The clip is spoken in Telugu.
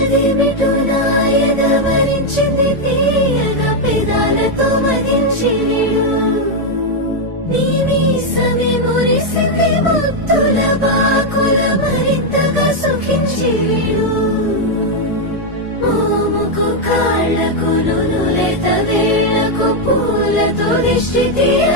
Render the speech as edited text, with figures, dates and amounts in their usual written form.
అదేమిటోనాయదవరించింది తీయగా పెదాలతో మదించిడు నీ మీసమే మురిసింది ముత్తుల బాకుల మరింతగా సుఖించిడు మోముకు కాళ్లకు నునులేత వేళ్లకు పూలతో దిష్టి తీయ